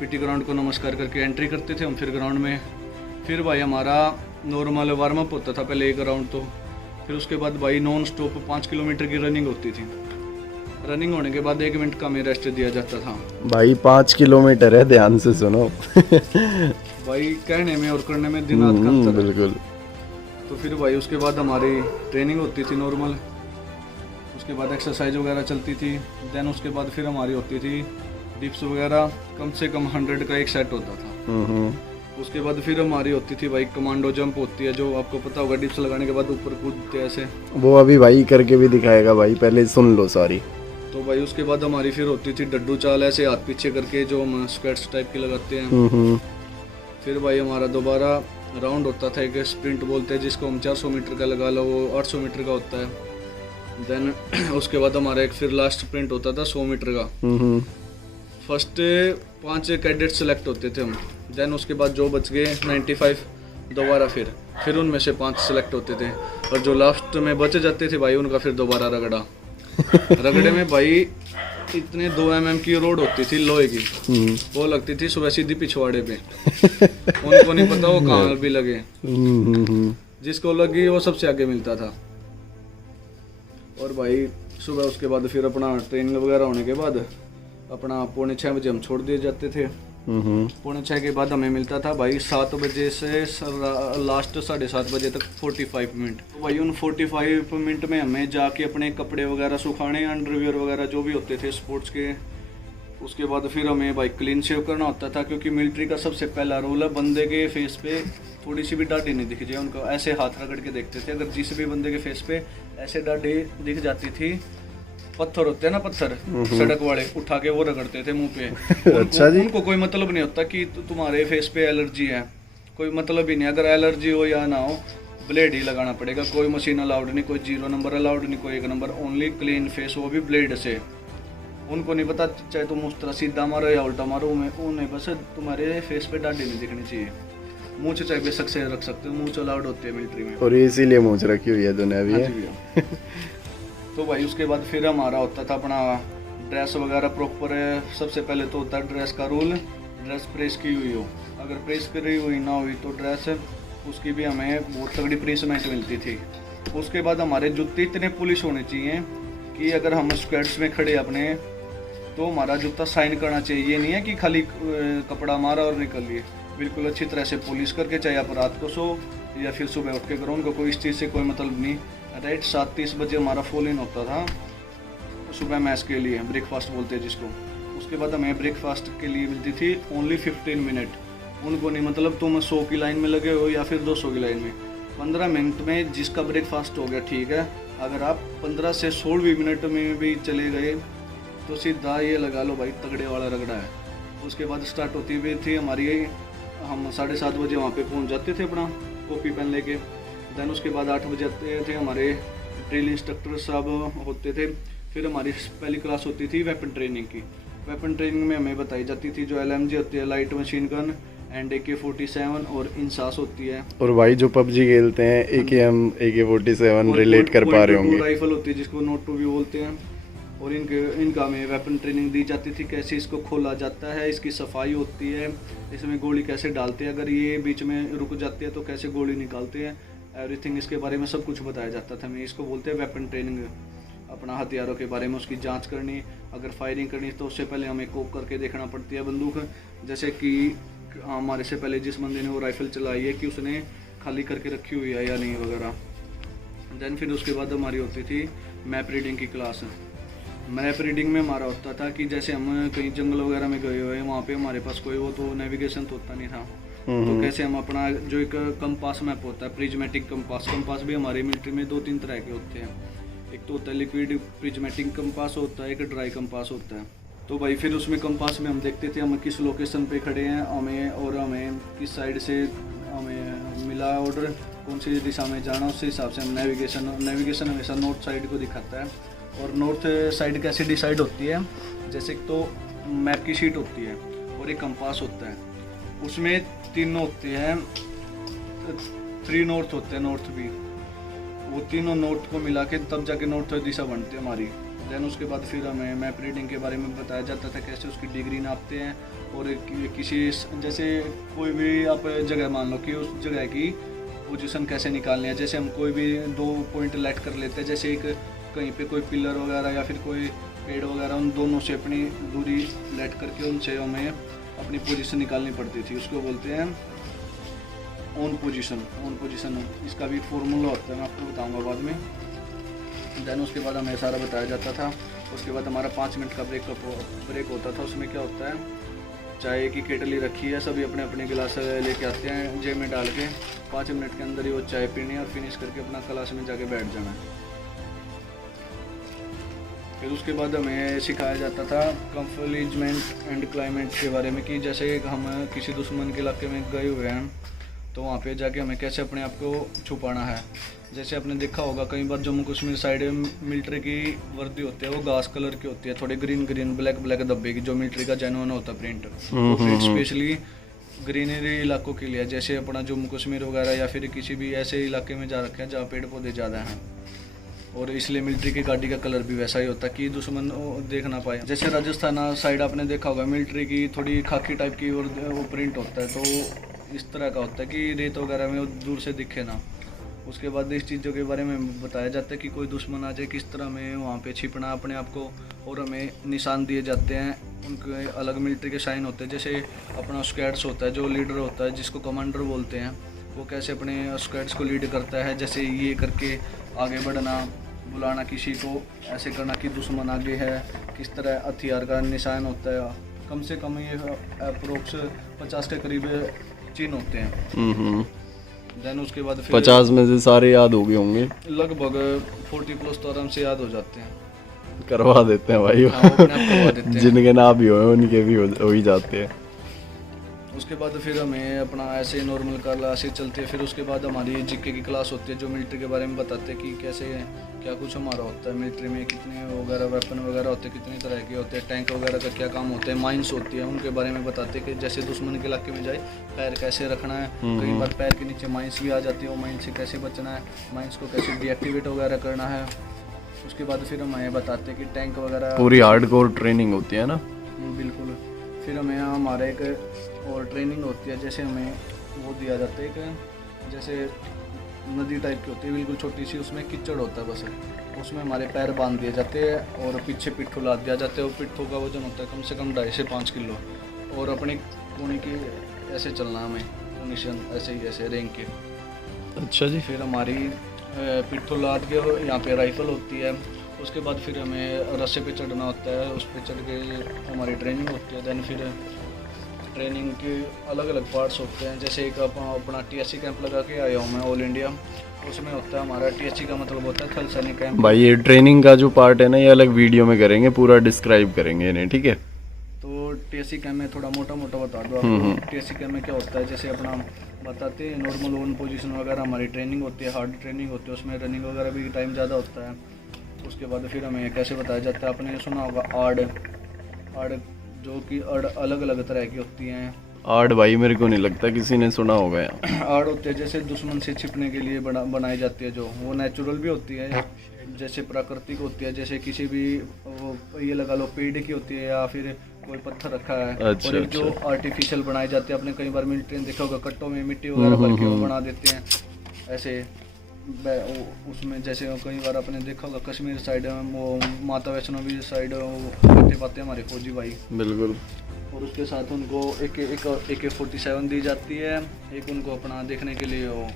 PT ground को नमस्कार करके एंट्री करते थे हम फिर ग्राउंड में। फिर भाई हमारा नॉर्मल वार्म अप होता था पहले एक राउंड, तो फिर उसके बाद भाई नॉन स्टॉप 5 किलोमीटर की रनिंग होती थी। रनिंग होने के बाद 1 मिनट का हमें रेस्ट दिया जाता था। भाई 5 किलोमीटर है, ध्यान से सुनो। भाई कहने में और करने में दिन रात का अंतर है। बिल्कुल। तो फिर भाई उसके बाद हमारी ट्रेनिंग होती थी नॉर्मल, उसके बाद एक्सरसाइज वगैरह चलती थी। देन उसके बाद फिर हमारी होती थी डिप्स वगैरह, कम से कम 100 का एक सेट होता था। उसके बाद फिर हमारी होती थी भाई कमांडो जंप होती है, जो आपको पता होगा, डिप्स लगाने के बाद ऊपर कूदते हैं ऐसे। वो अभी भाई करके भी दिखाएगा भाई, पहले सुन लो सारी। तो भाई उसके बाद हमारी फिर होती थी डड्डू चाल, ऐसे हाथ पीछे करके जो हम स्क्वाट्स टाइप की लगाते हैं। फिर भाई हमारा दोबारा राउंड होता था, एक स्प्रिंट बोलते हैं जिसको हम 400 मीटर का लगा लो, वो 800 मीटर का होता है। देन उसके बाद हमारा एक फिर लास्ट स्प्रिंट होता था 100 मीटर का। फर्स्ट 5 कैडेट सेलेक्ट होते थे हम। देन उसके बाद जो बच गए 95 दोबारा फिर उनमें से 5 सेलेक्ट होते थे, और जो लास्ट में बच जाते थे भाई उनका फिर दोबारा रगड़ा। रगड़े में भाई इतने 2 mm की रोड होती थी लोहे की, वो लगती थी सुबह सीधी पिछवाड़े पे। उनको नहीं पता वो कहाँ भी लगे, जिसको लगी वो सबसे आगे मिलता था। और भाई सुबह उसके बाद फिर अपना ट्रेनिंग वगैरह होने के बाद अपना 6:45 बजे हम छोड़ दिए जाते थे। 6:45 के बाद हमें मिलता था भाई 7 बजे से लास्ट 7:30 बजे तक 45 मिनट। तो भाई उन 45 मिनट में हमें जाके अपने कपड़े वगैरह सुखाने, अंडरवियर वगैरह जो भी होते थे स्पोर्ट्स के। उसके बाद फिर हमें भाई क्लीन शेव करना होता था, क्योंकि मिलिट्री का सबसे पहला रूल है बंदे के फेस पे थोड़ी सी भी दाढ़ी नहीं दिख जाए। उनको ऐसे हाथ रगड़ के देखते थे, अगर जिस भी बंदे के फेस पे ऐसे दाढ़ी दिख जाती थी, पत्थर होते हैं ना, पत्थर सड़क वाले, उठा के वो रगड़ते थे मुंह पे। अच्छा जी। उनको कोई मतलब नहीं होता कि तुम्हारे फेस पे एलर्जी है, कोई मतलब ही नहीं। अगर एलर्जी हो या ना हो, ब्लेड ही लगाना पड़ेगा। कोई मशीन अलाउड नहीं, कोई 0 नंबर अलाउड नहीं, कोई 1 नंबर, ओनली क्लीन फेस, वो भी ब्लेड से। उनको नहीं पता चाहे तुम उस तरह सीधा मारो या उल्टा मारो, उन्हें बस तुम्हारे फेस पे दाढ़ी नहीं दिखनी चाहिए। मूंछ चाहे बेशक से रख सकते हो, मूंछ अलाउड होती है मिलिट्री में, और इसीलिए मूंछ रखी हुई है दुनिया भी है। तो भाई उसके बाद फिर हमारा होता था अपना ड्रेस वगैरह प्रॉपर है। सबसे पहले तो होता है ड्रेस का रूल, ड्रेस प्रेस की हुई हो। अगर प्रेस करी हुई ना हुई तो ड्रेस उसकी भी हमें बहुत तगड़ी प्रेसमेंट मिलती थी। उसके बाद हमारे जूते इतने पुलिस होने चाहिए कि अगर हम स्क्वाड्स में खड़े अपने, तो हमारा जूता साइन करना चाहिए। ये नहीं है कि खाली कपड़ा मारा और निकल लिए, बिल्कुल अच्छी तरह से पुलिस करके, चाहे आप रात को सो या फिर सुबह उठ के करो, उनको कोई इस चीज़ से कोई मतलब नहीं। राइट 7:30 बजे हमारा फॉल इन होता था सुबह मैच के लिए, ब्रेकफास्ट बोलते हैं जिसको। उसके बाद हमें ब्रेकफास्ट के लिए मिलती थी ओनली 15 मिनट। उनको नहीं मतलब तुम 100 की लाइन में लगे हो या फिर 200 की लाइन में, 15 मिनट में जिसका ब्रेकफास्ट हो गया ठीक है। अगर आप 15 से 16 मिनट में भी चले गए तो सीधा ये लगा लो भाई तगड़े वाला रगड़ा है। उसके बाद स्टार्ट होती हुई थी हमारी, हम 7:30 बजे वहाँ पे पहुँच जाते थे अपना कॉपी पेन लेके। देन उसके बाद 8 बजे आते थे, हमारे ड्रिल इंस्ट्रक्टर साहब होते थे। फिर हमारी पहली क्लास होती थी वेपन ट्रेनिंग की। वेपन ट्रेनिंग में हमें बताई जाती थी जो LMG होती है, light machine gun, and AK-47 और इंसास होती है। और भाई जो PUBG खेलते हैं AK-47 रिलेट कर पा रहे होंगे। राइफल होती है जिसको नोट 2 भी बोलते हैं। और इनका हमें वेपन ट्रेनिंग दी जाती थी, कैसे इसको खोला जाता है, इसकी सफाई होती है, इसमें गोली कैसे डालते हैं, अगर ये बीच में रुक जाती है तो कैसे गोली निकालते हैं, एवरीथिंग इसके बारे में सब कुछ बताया जाता था। हमें इसको बोलते हैं वेपन ट्रेनिंग। अपना हथियारों के बारे में उसकी जांच करनी, अगर फायरिंग करनी तो उससे पहले हमें कोक करके देखना पड़ती है बंदूक, जैसे कि हमारे से पहले जिस बंदे ने वो राइफल चलाई है कि उसने खाली करके रखी हुई है या नहीं वगैरह। देन फिर उसके बाद हमारी होती थी मैप रीडिंग की क्लास। मैप रीडिंग में हमारा होता था कि जैसे हम कहीं जंगल वगैरह में गए हुए हैं, वहाँ पे हमारे पास कोई वो तो नेविगेशन तो होता नहीं था, तो कैसे हम अपना जो एक कंपास मैप होता है, प्रिज्मेटिक कंपास भी हमारे मिलिट्री में 2-3 तरह के होते हैं। एक तो होता है लिक्विड प्रिज्मेटिक कंपास होता है, एक ड्राई कंपास होता है। तो भाई फिर उसमें कंपास में हम देखते थे हम किस लोकेशन पे खड़े हैं, हमें किस साइड से हमें मिला ऑर्डर, कौन सी दिशा में जाना, उस हिसाब से हम नेविगेशन हमेशा नॉर्थ साइड को दिखाता है। और नॉर्थ साइड कैसे डिसाइड होती है, जैसे तो मैप की शीट होती है और एक कंपास होता है, उसमें 3 होते हैं, 3 नॉर्थ होते हैं, नॉर्थ भी, वो तीनों नॉर्थ को मिला के तब जाके नॉर्थ दिशा बनती है हमारी। देन उसके बाद फिर हमें मैप रीडिंग के बारे में बताया जाता था, कैसे उसकी डिग्री नापते हैं। और किसी जैसे कोई भी आप जगह मान लो कि उस जगह की पोजीशन कैसे निकालनी है। जैसे हम कोई भी 2 पॉइंट लेट कर लेते हैं, जैसे एक कहीं पे कोई पिलर वगैरह या फिर कोई पेड़ वगैरह, उन दोनों से अपनी दूरी लेट करके उनसे हमें अपनी पोजीशन निकालनी पड़ती थी। उसको बोलते हैं ऑन पोजीशन। इसका भी फॉर्मूला होता है, मैं आपको बताऊंगा बाद में। देन उसके बाद हमें सारा बताया जाता था। उसके बाद हमारा 5 मिनट का ब्रेक होता था। उसमें क्या होता है, चाय की केटली रखी है, सभी अपने अपने गिलास लेके आते हैं जेब में डाल के। 5 मिनट के अंदर ही वो चाय पीनी है और फिनिश करके अपना क्लास में जाके बैठ जाना है। फिर उसके बाद हमें सिखाया जाता था कंफ्लिजमेंट एंड क्लाइमेट के बारे में, कि जैसे हम किसी दुश्मन के इलाके में गए हुए हैं तो वहाँ पे जाके हमें कैसे अपने आप को छुपाना है। जैसे आपने देखा होगा कई बार जम्मू कश्मीर साइड में मिलिट्री की वर्दी होती है, वो घास कलर की होती है, थोड़े ग्रीन ब्लैक धब्बे की, जो मिलिट्री का जेन्युइन होता है प्रिंट। वो प्रिंट स्पेशली ग्रीनरी इलाकों के लिए, जैसे अपना जम्मू कश्मीर वगैरह या फिर किसी भी ऐसे इलाके में जा रखे हैं जहाँ पेड़ पौधे ज़्यादा हैं। और इसलिए मिलिट्री की गाड़ी का कलर भी वैसा ही होता है कि दुश्मन देख ना पाए। जैसे राजस्थान साइड आपने देखा होगा मिलिट्री की थोड़ी खाकी टाइप की और वो प्रिंट होता है, तो इस तरह का होता है कि रेत वगैरह में वो दूर से दिखे ना। उसके बाद इस चीज़ों के बारे में बताया जाता है कि कोई दुश्मन आ जाए किस तरह हमें वहाँ पे छिपना अपने आप को। और हमें निशान दिए जाते हैं, उनके अलग मिलिट्री के साइन होते हैं। जैसे अपना स्क्वाड्स होता है, जो लीडर होता है जिसको कमांडर बोलते हैं, वो कैसे अपने स्क्वाड्स को लीड करता है। जैसे ये करके आगे बढ़ना, बुलाना किसी को, ऐसे करना कि दुश्मन आगे है, किस तरह हथियार का निशान होता है। कम से कम ये अप्रोक्स 50 के करीब चिन्ह होते हैं। देन उसके बाद फिर 50 में से सारे याद हो गए होंगे लगभग 40+ तो आराम से याद हो जाते हैं। करवा देते हैं भाई। हाँ, वो अपने आप करवा देते हैं। जिनके ना भी हो उनके भी हो ही जाते हैं। उसके बाद फिर हमें अपना ऐसे नॉर्मल क्लासेस चलती है। फिर उसके बाद हमारी जीके की क्लास होती है, जो मिलिट्री के बारे में बताते हैं कि कैसे क्या कुछ हमारा होता है मिलिट्री में, कितने वगैरह वेपन वगैरह होते हैं, कितनी तरह के होते हैं, टैंक वगैरह का क्या काम होता है, माइंस होती है, उनके बारे में बताते हैं कि जैसे दुश्मन के इलाके में जाए पैर कैसे रखना है। कई बार पैर के नीचे माइंस भी आ जाती है, वो माइंस से कैसे बचना है, माइंस को कैसे डीएक्टिवेट वगैरह करना है। उसके बाद फिर हमें बताते हैं कि टैंक वगैरह पूरी हार्डकोर ट्रेनिंग होती है ना। बिल्कुल। फिर हमें हमारे एक और ट्रेनिंग होती है, जैसे हमें वो दिया जाता है एक जैसे नदी टाइप की होती है बिल्कुल छोटी सी, उसमें कीचड़ होता है बस, उसमें हमारे पैर बांध दिए जाते हैं और पीछे पिट्ठू लाद दिया जाता है। और पिट्ठू का वजन होता है कम से कम 2.5 से 5 किलो। और अपनी कोनी की ऐसे चलना हमें पोजीशन ऐसे ही ऐसे रेंग के। अच्छा जी। फिर हमारी पिट्ठू लाद के यहाँ पे राइफल होती है। उसके बाद फिर हमें रस्से पे चढ़ना होता है, उस पर चढ़ के हमारी ट्रेनिंग होती है। देन फिर ट्रेनिंग के अलग अलग पार्ट्स होते हैं। जैसे एक अपना TSC कैंप लगा के आया हूँ मैं, ऑल इंडिया, उसमें होता है हमारा TSC का मतलब होता है थल सैनिक कैंप। भाई ये ट्रेनिंग का जो पार्ट है ना, ये अलग वीडियो में करेंगे, पूरा डिस्क्राइब करेंगे इन्हें, ठीक है। तो TSC कैंप में थोड़ा मोटा बता दो आपको। TSC कैंप में क्या होता है, जैसे अपना बताते हैं नॉर्मल ओन पोजीशन वगैरह हमारी ट्रेनिंग होती है, हार्ड ट्रेनिंग होती है, उसमें रनिंग वगैरह भी टाइम ज़्यादा होता है। उसके बाद फिर हमें कैसे बताया जाता है, आपने सुना होगा आड़ जो कि अलग अलग तरह की होती हैं। आड़ भाई मेरे को नहीं लगता किसी ने सुना होगा यार। आड़ होते हैं जैसे दुश्मन से छिपने के लिए बनाई जाती है, जो वो नेचुरल भी होती है, जैसे प्राकृतिक होती है, जैसे किसी भी वो ये लगा लो पेड़ की होती है या फिर कोई पत्थर रखा है। अच्छा, और एक जो आर्टिफिशियल बनाई जाती है, आपने कई बार मिलिट्री देखा होगा कट्टों में मिट्टी वगैरह भर के वो बना देते हैं ऐसे। उसमें जैसे कई बार आपने देखा होगा कश्मीर साइड में वो माता वैष्णो भी साइड करते पाते हमारे फौजी भाई। बिल्कुल। और उसके साथ उनको AK-47 दी जाती है, एक उनको अपना देखने के लिए वो